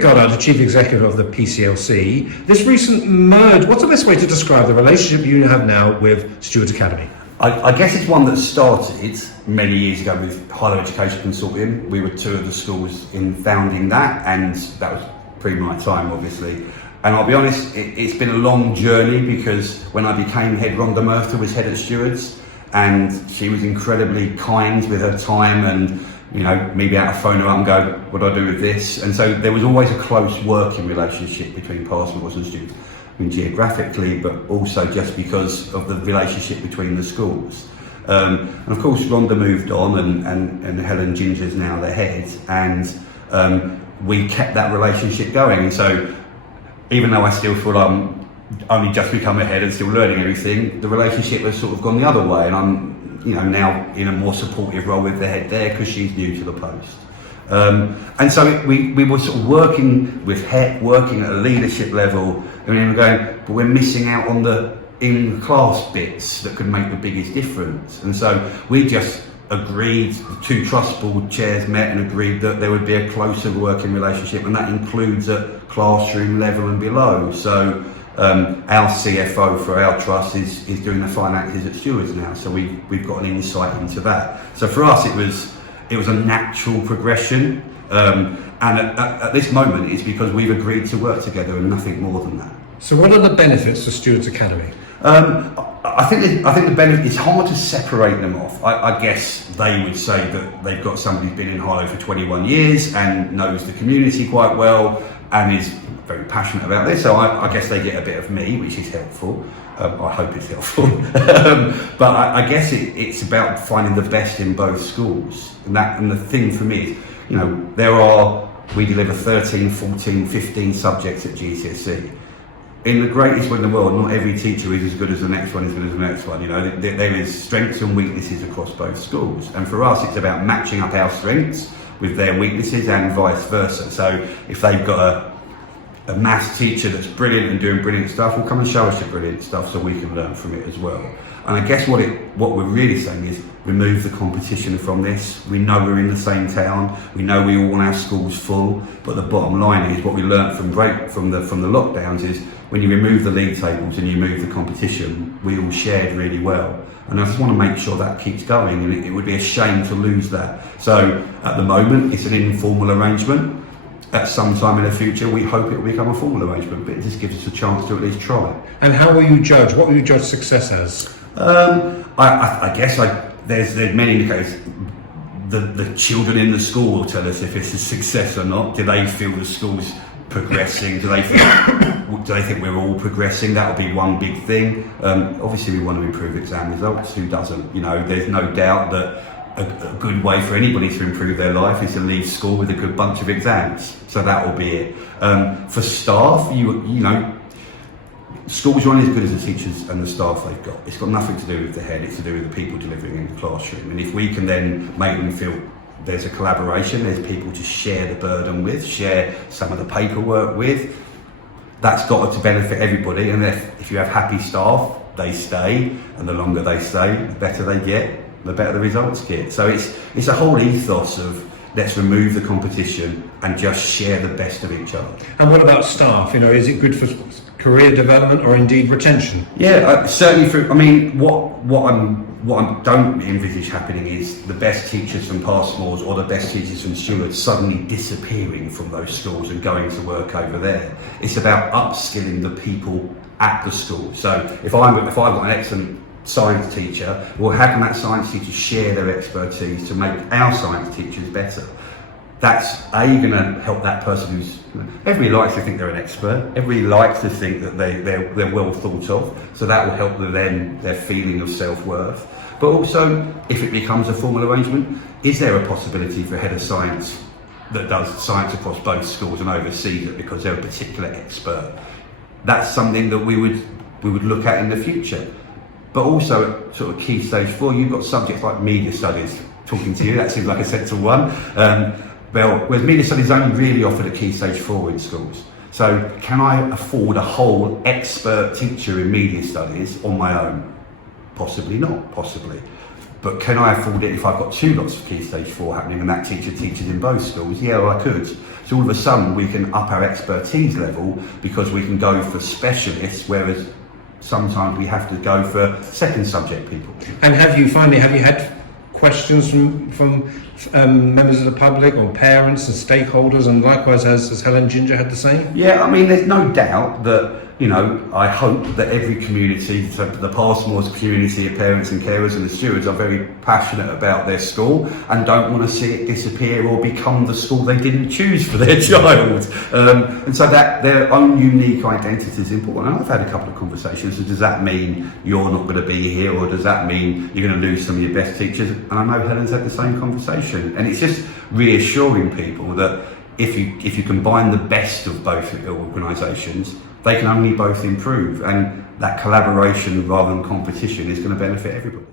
Vic Goddard, the Chief Executive of the PCLC. This recent merge, what's the best way to describe the relationship you have now with Stewards Academy? I guess it's one that started many years ago with Higher Education Consortium. We were two of the schools in founding that, and that was pre my time, obviously. And I'll be honest, it's been a long journey, because when I became head, Rhonda Murtha was head at Stewards, and she was incredibly kind with her time, and me being able to phone her up and go, what do I do with this? And so there was always a close working relationship between Passmores and Stewards. Geographically, but also just because of the relationship between the schools. And of course, Rhonda moved on, and Helen Ginger's now the head, and we kept that relationship going. And so, even though I still feel I'm only just become a head and still learning everything, the relationship has sort of gone the other way, and I'm now in a more supportive role with the head there, because she's new to the post. And so we were sort of working with HEC, working at a leadership level, and we were going, but we're missing out on the in-class bits that could make the biggest difference. And so we just agreed, the two trust board chairs met and agreed that there would be a closer working relationship, and that includes at classroom level and below. So our CFO for our trust is doing the finances at Stewards now, so we've got an insight into that. So for us, it was a natural progression, and at this moment it's because we've agreed to work together and nothing more than that. So what are the benefits to Stewards Academy? I think the benefit, it's hard to separate them off. I guess they would say that they've got somebody who's been in Harlow for 21 years and knows the community quite well and is very passionate about this, so I guess they get a bit of me, which is helpful. I hope it's helpful. But I guess it's about finding the best in both schools. And the thing for me is, we deliver 13, 14, 15 subjects at GCSE. In the greatest one in the world, not every teacher is as good as the next one, There is strengths and weaknesses across both schools. And for us, it's about matching up our strengths with their weaknesses and vice versa. So if they've got a maths teacher that's brilliant and doing brilliant stuff, will come and show us the brilliant stuff so we can learn from it as well. And I guess what we're really saying is remove the competition from this. We know we're in the same town, we know we all want our schools full, but the bottom line is what we learned from the lockdowns is when you remove the league tables and you move the competition, we all shared really well. And I just want to make sure that keeps going, and it would be a shame to lose that. So at the moment it's an informal arrangement. At some time in the future, we hope it will become a formal arrangement, but it just gives us a chance to at least try. And how will you judge? What will you judge success as? I guess there's many indicators. The children in the school will tell us if it's a success or not. Do they feel the school's progressing? Do they think we're all progressing? That'll be one big thing. Obviously, we want to improve exam results. Who doesn't? There's no doubt that a good way for anybody to improve their life is to leave school with a good bunch of exams. So that will be it. For staff, schools are only as good as the teachers and the staff they've got. It's got nothing to do with the head, it's to do with the people delivering in the classroom. And if we can then make them feel there's a collaboration, there's people to share the burden with, share some of the paperwork with, that's got to benefit everybody. And if you have happy staff, they stay, and the longer they stay, the better they get, the better the results get. So it's a whole ethos of let's remove the competition and just share the best of each other. And what about staff? Is it good for career development or indeed retention? Yeah, certainly. What I don't envisage happening is the best teachers from Passmores or the best teachers from Stewards suddenly disappearing from those schools and going to work over there. It's about upskilling the people at the school. So if I've got an excellent science teacher, well, how can that science teacher share their expertise to make our science teachers better? That's going to help that person everybody likes to think they're an expert, everybody likes to think that they're well thought of, so that will help them, their feeling of self-worth. But also, if it becomes a formal arrangement, is there a possibility for a head of science that does science across both schools and oversees it because they're a particular expert? That's something that we would look at in the future. But also at sort of key stage 4, you've got subjects like media studies. Talking to you, that seems like a sensible one. Whereas media studies is only really offered at key stage 4 in schools. So can I afford a whole expert teacher in media studies on my own? Possibly not, possibly. But can I afford it if I've got 2 lots of Key Stage 4 happening and that teacher teaches in both schools? Yeah, well, I could. So all of a sudden we can up our expertise level because we can go for specialists, whereas sometimes we have to go for second subject people. And have you had questions from members of the public or parents and stakeholders, and likewise has Helen Ginger had the same? Yeah, I mean, there's no doubt that, you know, I hope that every community, so the Passmores community of parents and carers and the stewards are very passionate about their school and don't want to see it disappear or become the school they didn't choose for their child. And so that their own unique identity is important. And I've had a couple of conversations. So does that mean you're not going to be here, or does that mean you're going to lose some of your best teachers? And I know Helen's had the same conversation. And it's just reassuring people that if you combine the best of both organisations, they can only both improve, and that collaboration rather than competition is going to benefit everybody.